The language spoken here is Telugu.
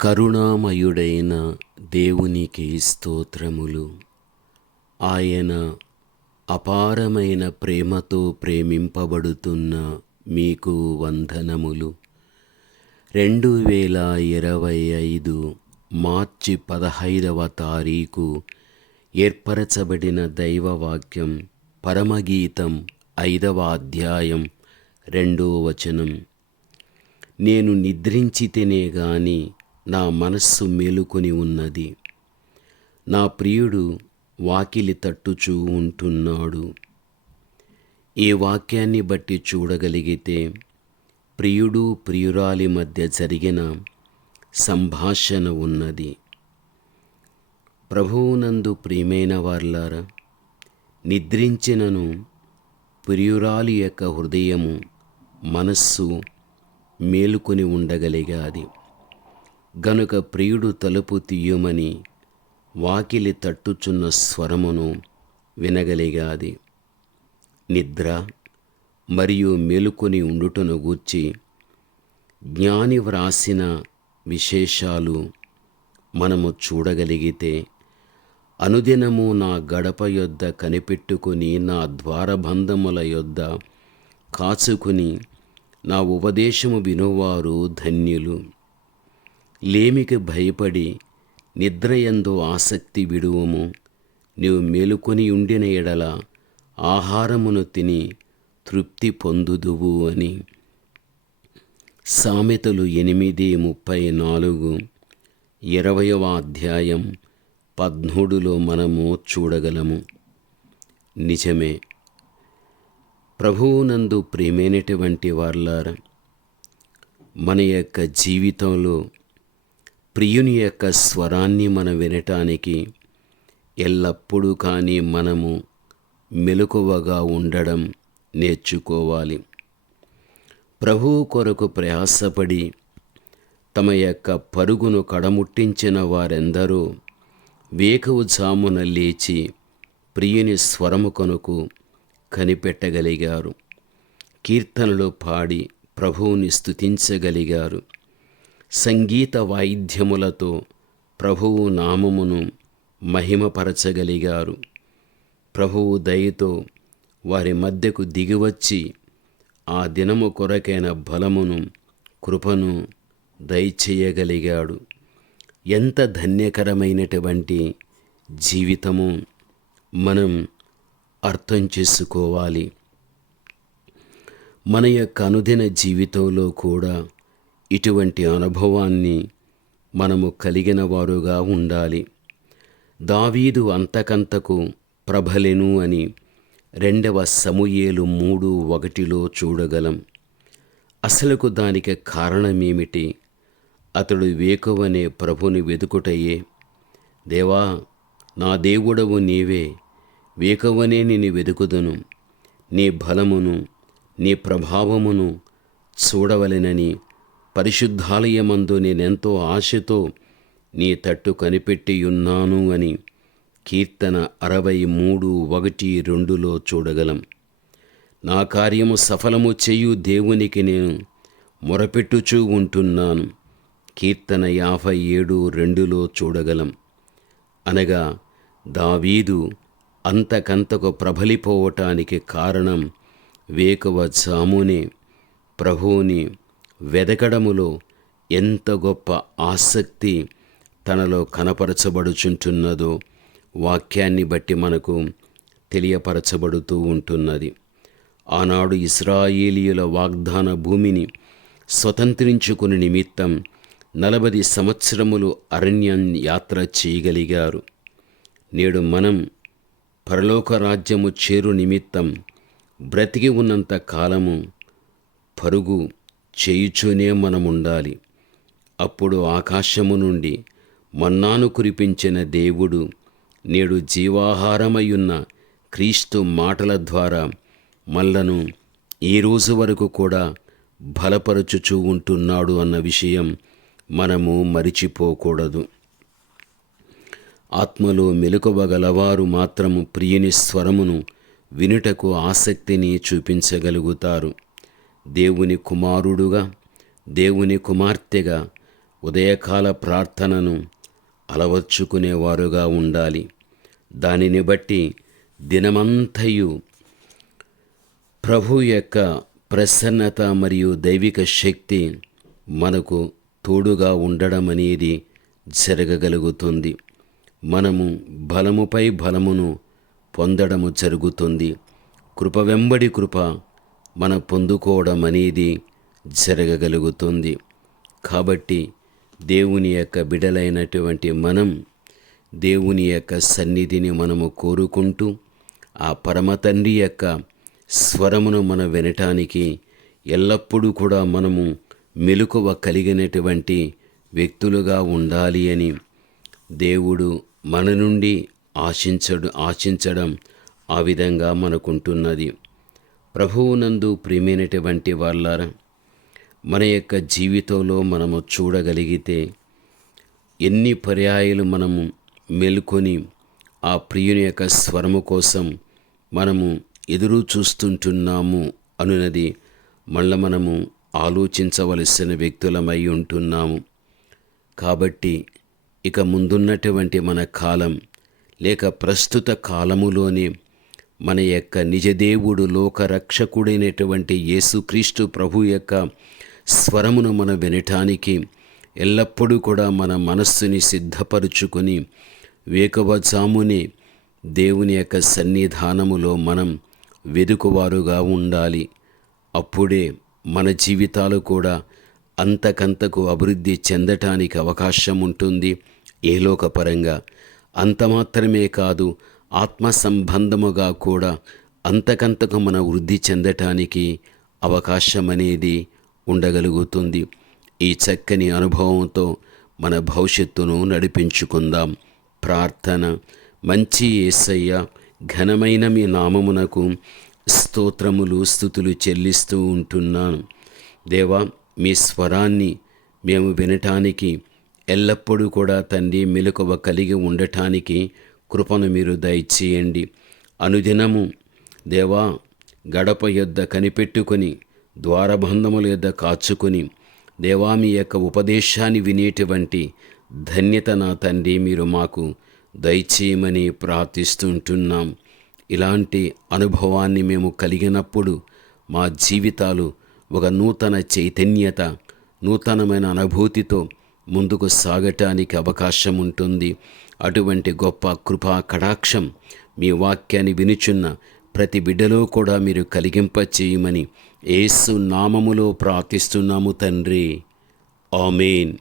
కరుణామయుడైన దేవునికి స్తోత్రములు. ఆయన అపారమైన ప్రేమతో ప్రేమింపబడుతున్న మీకు వందనములు. రెండు వేల ఇరవై ఐదు మార్చి పదహైదవ తారీఖు ఏర్పరచబడిన దైవవాక్యం పరమగీతం ఐదవ అధ్యాయం రెండో వచనం. నేను నిద్రించితేనే గాని నా మనస్సు మేలుకొని ఉన్నది. నా ప్రియుడు వాకిలి తట్టుచూ ఉంటున్నాడు. ఈ వాక్యాన్ని బట్టి చూడగలిగితే ప్రియుడు ప్రియురాలి మధ్య జరిగిన సంభాషణ ఉన్నది. ప్రభువునందు ప్రియమైన వార్లారా నిద్రించినను ప్రియురాలి యొక్క హృదయము మనస్సు మేలుకొని ఉండగలిగాది. గనుక ప్రియుడు తలుపు తీయమని వాకిలి తట్టుచున్న స్వరమును వినగలిగాది. నిద్ర మరియు మేలుకొని ఉండుటను గూర్చి జ్ఞాని వ్రాసిన విశేషాలు మనము చూడగలిగితే అనుదినము నా గడప యొద్ద కనిపెట్టుకుని నా ద్వారబంధముల యొద్ద కాచుకుని నా ఉపదేశము వినువారు ధన్యులు. లేమికి భయపడి నిద్రయందు ఆసక్తి విడువము. నీవు మేలుకొని ఉండిన ఎడల ఆహారమును తిని తృప్తి పొందుదువు అని. సామెతలు ఎనిమిది ముప్పై నాలుగు ఇరవయవ అధ్యాయం పద్మూడులో మనము చూడగలము. నిజమే ప్రభువునందు ప్రేమైనటువంటి వార్లారా మన యొక్క జీవితంలో ప్రియుని యొక్క స్వరాన్ని మనం వినటానికి ఎల్లప్పుడూ కానీ మనము మెలకువగా ఉండడం నేర్చుకోవాలి. ప్రభువు కొరకు ప్రయాసపడి తమ యొక్క పరుగును కడముట్టించిన వారెందరూ వేకువ జామున లేచి ప్రియుని స్వరము కొనుకు కనిపెట్టగలిగారు. కీర్తనలు పాడి ప్రభువుని స్థుతించగలిగారు సంగీత వాయిద్యములతో ప్రభువు నామమును మహిమపరచగలిగారు. ప్రభువు దయతో వారి మధ్యకు దిగివచ్చి ఆ దినము కొరకైన బలమును కృపను దయచేయగలిగాడు. ఎంత ధన్యకరమైనటువంటి జీవితము మనం అర్థం చేసుకోవాలి. మన యొక్క అనుదిన జీవితంలో కూడా ఇటువంటి అనుభవాన్ని మనము కలిగిన వారుగా ఉండాలి. దావీదు అంతకంతకు ప్రభలెను అని రెండవ సమూయేలు మూడు ఒకటిలో చూడగలం. అసలుకు దానికి కారణమేమిటి? అతడు వేకువనే ప్రభుని వెతుకుటయే దేవా నా దేవుడవు నీవే. వేకవనే నిన్ను వెతుకుదును నీ బలమును నీ ప్రభావమును చూడవలెనని పరిశుద్ధాలయమందు నేనెంతో ఆశతో నీ తట్టు కనిపెట్టియున్నాను అని కీర్తన అరవై మూడు ఒకటి రెండులో చూడగలం. నా కార్యము సఫలము చేయు దేవునికి నేను మొరపెట్టుచూ ఉంటున్నాను. కీర్తన యాభై ఏడు రెండులో చూడగలం. అనగా దావీదు అంతకంతకు ప్రబలిపోవటానికి కారణం వేకువ జామునే ప్రభువుని వెదకడములో ఎంత గొప్ప ఆసక్తి తనలో కనపరచబడుచుంటున్నదో వాక్యాన్ని బట్టి మనకు తెలియపరచబడుతూ ఉంటున్నది. ఆనాడు ఇస్రాయేలీయుల వాగ్దాన భూమిని స్వతంత్రించుకుని నిమిత్తం నలభై సంవత్సరములు అరణ్యం యాత్ర చేయగలిగారు. నేడు మనం పరలోక రాజ్యము చేరు నిమిత్తం బ్రతికి ఉన్నంత కాలము పరుగు చేయుచూనే మనం ఉండాలి అప్పుడు ఆకాశము నుండి మన్నాను కురిపించిన దేవుడు నేడు జీవాహారమయ్యున్న క్రీస్తు మాటల ద్వారా మల్లను ఈ రోజు వరకు కూడా బలపరచుచూ ఉంటున్నాడు అన్న విషయం మనము మరిచిపోకూడదు. ఆత్మలో మెలుకవగలవారు మాత్రము ప్రియుని స్వరమును వినుటకు ఆసక్తిని చూపించగలుగుతారు. దేవుని కుమారుడుగా దేవుని కుమార్తెగా ఉదయకాల ప్రార్థనను అలవర్చుకునేవారుగా ఉండాలి. దానిని బట్టి దినమంతయు ప్రభు యొక్క ప్రసన్నత మరియు దైవిక శక్తి మనకు తోడుగా ఉండడం అనేది జరగగలుగుతుంది. మనము బలముపై బలమును పొందడము జరుగుతుంది. కృప వెంబడి కృప మన పొందుకోవడం అనేది జరగగలుగుతుంది. కాబట్టి దేవుని యొక్క బిడలైనటువంటి మనం దేవుని యొక్క సన్నిధిని మనము కోరుకుంటూ ఆ పరమ తండ్రి యొక్క స్వరమును మనం వినటానికి ఎల్లప్పుడూ కూడా మనము మెలకువ కలిగినటువంటి వ్యక్తులుగా ఉండాలి అని దేవుడు మన నుండి ఆశించడు ఆశించడం ఆ విధంగా మనకుంటున్నది. ప్రభువునందు ప్రియమైనటువంటి వాళ్ళారా మన యొక్క జీవితంలో మనము చూడగలిగితే ఎన్ని పర్యాయాలు మనము మేల్కొని ఆ ప్రియుని యొక్క స్వరము కోసం మనము ఎదురు చూస్తుంటున్నాము అనునది మళ్ళీ మనము ఆలోచించవలసిన వ్యక్తులమై ఉంటున్నాము. కాబట్టి ఇక ముందున్నటువంటి మన కాలం లేక ప్రస్తుత కాలములోనే మన యొక్క నిజదేవుడు లోకరక్షకుడైనటువంటి యేసుక్రీస్తు ప్రభు యొక్క స్వరమును మనం వినటానికి ఎల్లప్పుడూ కూడా మన మనస్సుని సిద్ధపరుచుకొని వేకవజాముని దేవుని యొక్క సన్నిధానములో మనం వెదుకువారుగా ఉండాలి. అప్పుడే మన జీవితాలు కూడా అంతకంతకు అభివృద్ధి చెందటానికి అవకాశం ఉంటుంది. ఏలోకపరంగా అంత మాత్రమే కాదు ఆత్మ సంబంధముగా కూడా అంతకంతకు మన వృద్ధి చెందటానికి అవకాశం అనేది ఉండగలుగుతుంది. ఈ చక్కని అనుభవంతో మన భవిష్యత్తును నడిపించుకుందాం. ప్రార్థన. మంచి ఏసయ్య ఘనమైన మీ నామమునకు స్తోత్రములు స్థుతులు చెల్లిస్తూ ఉంటున్నాను. దేవా మీ స్వరాన్ని మేము వినటానికి ఎల్లప్పుడూ కూడా తండ్రి మెలకువ కలిగి ఉండటానికి కృపను మీరు దయచేయండి. అనుదినము దేవా గడప యొద్ద కనిపెట్టుకొని ద్వారబంధముల యొద్ద కాచుకొని దేవా మీ యొక్క ఉపదేశాన్ని వినేటువంటి ధన్యత నా తండ్రి మీరు మాకు దయచేయమని ప్రార్థిస్తుంటున్నాం. ఇలాంటి అనుభవాన్ని మేము కలిగినప్పుడు మా జీవితాలు ఒక నూతన చైతన్యత నూతనమైన అనుభూతితో ముందుకు సాగటానికి అవకాశం ఉంటుంది అటువంటి గొప్ప కృపా కటాక్షం మీ వాక్యాన్ని వినుచున్న ప్రతి బిడ్డలో కూడా మీరు కలిగింప చేయమని ఏసు నామములో ప్రార్థిస్తున్నాము తండ్రి. ఆమెన్.